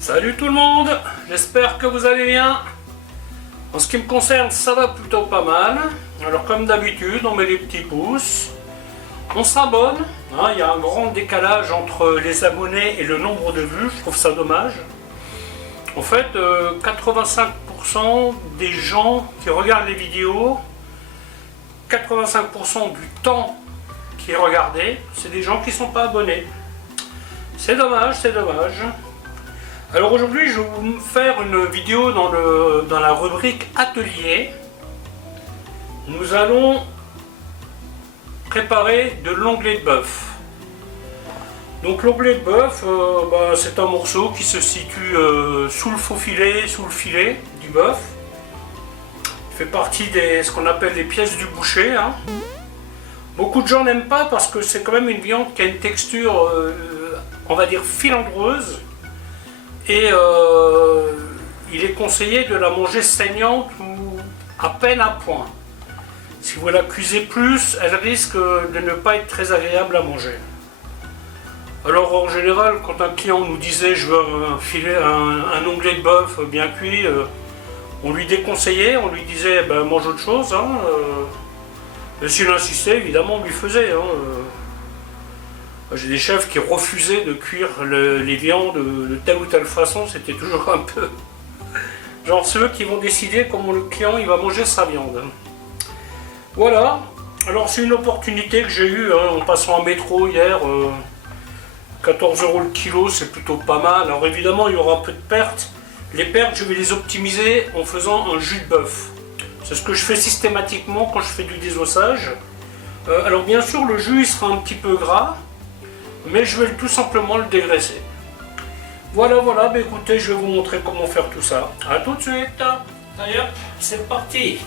Salut tout le monde, j'espère que vous allez bien. En ce qui me concerne, ça va plutôt pas mal. Alors comme d'habitude, on met les petits pouces, on s'abonne. Il y a un grand décalage entre les abonnés et le nombre de vues, je trouve ça dommage. En fait, 85% des gens qui regardent les vidéos, 85% du temps qui est regardé, c'est des gens qui ne sont pas abonnés. C'est dommage, c'est dommage. Alors aujourd'hui, je vais vous faire une vidéo dans la rubrique atelier. Nous allons préparer de l'onglet de bœuf. Donc l'onglet de bœuf, c'est un morceau qui se situe sous le faux filet, sous le filet du bœuf. Il fait partie de ce qu'on appelle les pièces du boucher. Beaucoup de gens n'aiment pas parce que c'est quand même une viande qui a une texture, on va dire, filandreuse. Et il est conseillé de la manger saignante ou à peine à point. Si vous la cuisez plus, elle risque de ne pas être très agréable à manger. Alors en général, quand un client nous disait je veux un onglet de bœuf bien cuit, on lui déconseillait, on lui disait mange autre chose. Et s'il insistait, évidemment on lui faisait. J'ai des chefs qui refusaient de cuire les viandes de telle ou telle façon, c'était toujours un peu... genre ceux qui vont décider comment le client il va manger sa viande. Voilà, alors c'est une opportunité que j'ai eue en passant en métro hier. 14 € le kilo, c'est plutôt pas mal. Alors évidemment il y aura un peu de pertes. Les pertes je vais les optimiser en faisant un jus de bœuf. C'est ce que je fais systématiquement quand je fais du désossage. Alors bien sûr le jus il sera un petit peu gras, mais je vais tout simplement le dégraisser. Voilà, écoutez, je vais vous montrer comment faire tout ça. A tout de suite. Allez hop, c'est parti.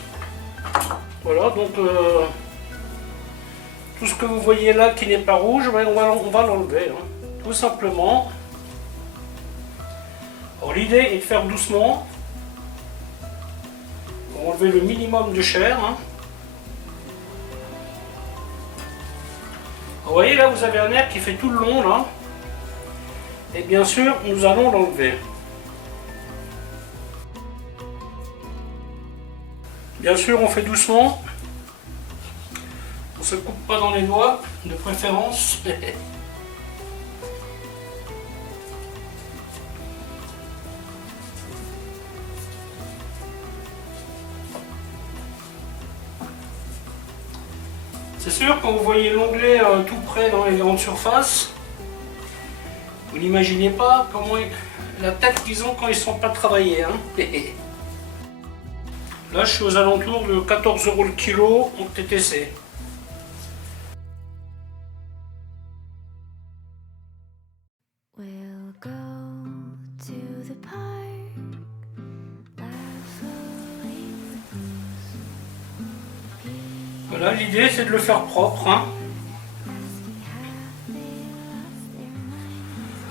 Voilà, donc tout ce que vous voyez là qui n'est pas rouge, on va l'enlever, tout simplement. Alors l'idée est de faire doucement, pour enlever le minimum de chair. Vous voyez là, vous avez un nerf qui fait tout le long là. Et bien sûr, nous allons l'enlever. Bien sûr, on fait doucement. On ne se coupe pas dans les doigts, de préférence. C'est sûr, quand vous voyez l'onglet tout près dans les grandes surfaces, vous n'imaginez pas comment la tête qu'ils ont quand ils ne sont pas travaillés. Là, je suis aux alentours de 14 € le kilo en TTC. Voilà, l'idée c'est de le faire propre.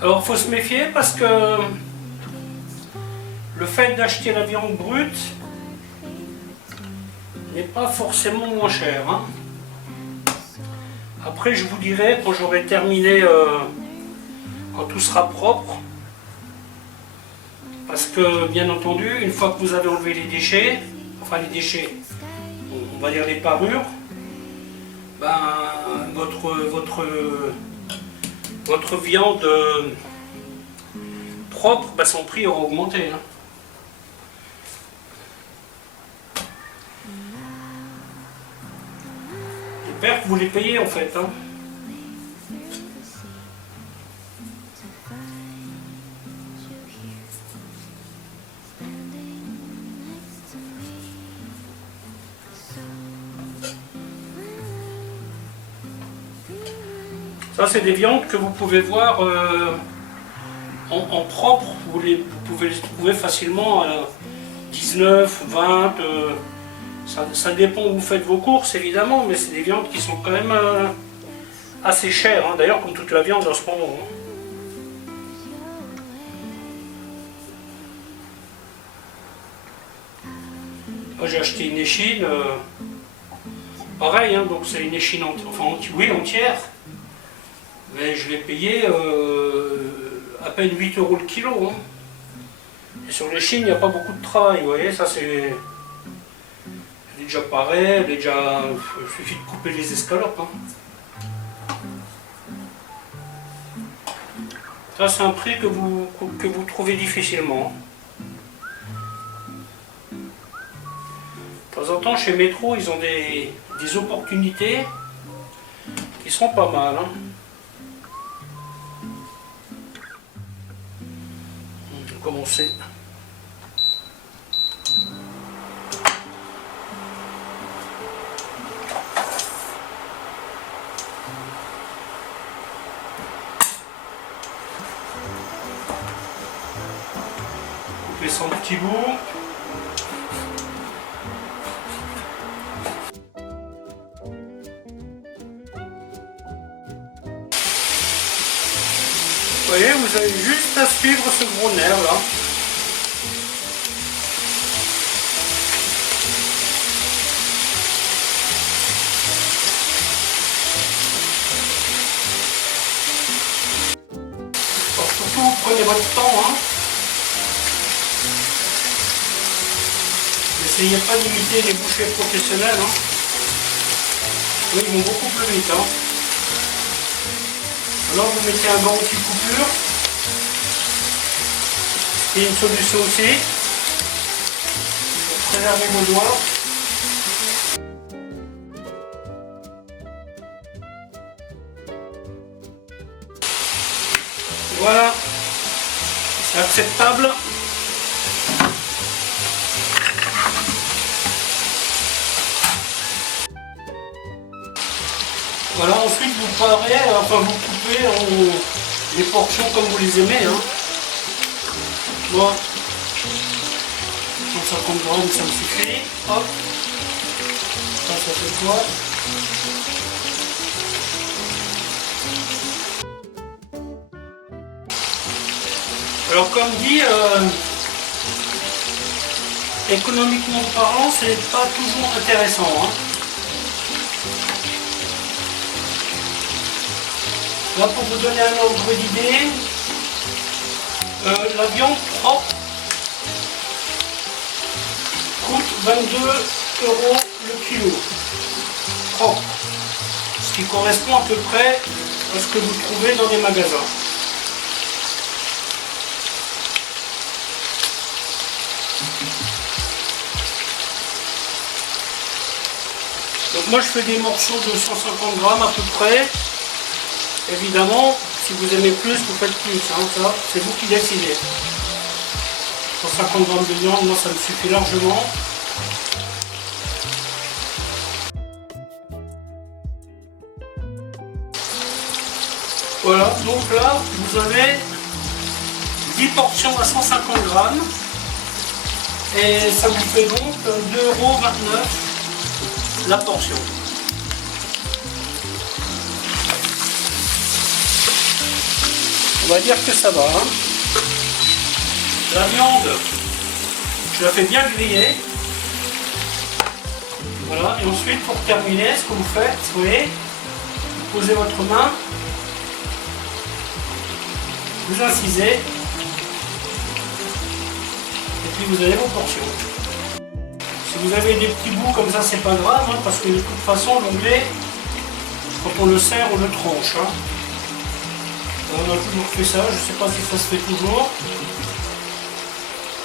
Alors il faut se méfier parce que le fait d'acheter la viande brute n'est pas forcément moins cher. Après je vous dirai quand j'aurai terminé, quand tout sera propre. Parce que bien entendu, une fois que vous avez enlevé les déchets, enfin les déchets, on va dire les parures, votre viande propre, son prix aura augmenté. Les pertes, vous les payez en fait. Ça, c'est des viandes que vous pouvez voir en propre. Vous pouvez les trouver facilement à 19, 20. Ça dépend où vous faites vos courses, évidemment, mais c'est des viandes qui sont quand même assez chères. D'ailleurs, comme toute la viande en ce moment. Moi, j'ai acheté une échine. Pareil, donc c'est une échine entière. Mais je l'ai payé à peine 8 € le kilo. Et sur l'échine, il n'y a pas beaucoup de travail, vous voyez, ça c'est... Elle est déjà pareil, elle est déjà... Il suffit de couper les escalopes. Hein. Ça c'est un prix que vous trouvez difficilement. De temps en temps chez Métro, ils ont des opportunités qui sont pas mal. Hein. On va commencer. Couper son petit bout. Vous voyez, vous avez juste à suivre ce gros nerf là. Alors, surtout, prenez votre temps. Hein. N'essayez pas d'imiter les bouchers professionnels. Hein. Oui, ils vont beaucoup plus vite. Hein. Alors vous mettez un gant anti-coupure, et une solution aussi, pour préserver vos doigts. Voilà, c'est acceptable. Voilà, ensuite vous parez, enfin vous coupez les portions comme vous les aimez. Hein. Moi, 150 grammes ça me suffit. Hop, ça fait quoi? Alors comme dit, économiquement parlant, c'est pas toujours intéressant. Hein. Là, pour vous donner un ordre d'idée, la viande propre coûte 22 € le kilo. Propre. Ce qui correspond à peu près à ce que vous trouvez dans les magasins. Donc moi je fais des morceaux de 150 grammes à peu près. Évidemment, si vous aimez plus, vous faites plus. Hein, ça, c'est vous qui décidez. 150 grammes de viande, moi ça me suffit largement. Voilà, donc là, vous avez 10 portions à 150 grammes. Et ça vous fait donc 2,29 € la portion. On va dire que ça va. Hein. La viande, je la fais bien griller. Voilà, et ensuite pour terminer, ce que vous faites, vous voyez, vous posez votre main, vous incisez, et puis vous avez vos portions. Si vous avez des petits bouts comme ça, c'est pas grave, hein, parce que de toute façon, l'onglet, quand on le serre, on le tranche. Hein. On a toujours fait ça, je ne sais pas si ça se fait toujours.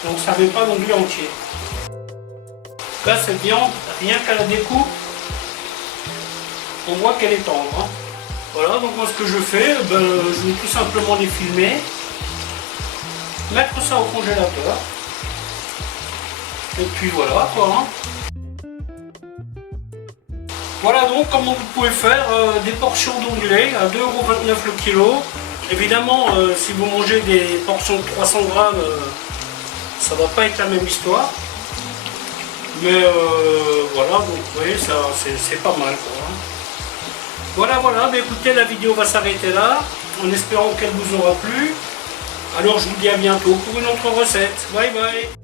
Donc ça ne fait pas l'onglet entier. En tout cas, cette viande, rien qu'à la découpe, on voit qu'elle est tendre. Hein. Voilà, donc moi ce que je fais, je vais tout simplement les filmer, mettre ça au congélateur, et puis voilà quoi. Hein. Voilà donc comment vous pouvez faire des portions d'onglet à 2,29 € le kilo. Évidemment, si vous mangez des portions de 300 grammes, ça ne va pas être la même histoire. Mais voilà, donc vous voyez, c'est pas mal quoi. Hein. Voilà, mais écoutez, la vidéo va s'arrêter là, en espérant qu'elle vous aura plu. Alors je vous dis à bientôt pour une autre recette. Bye bye.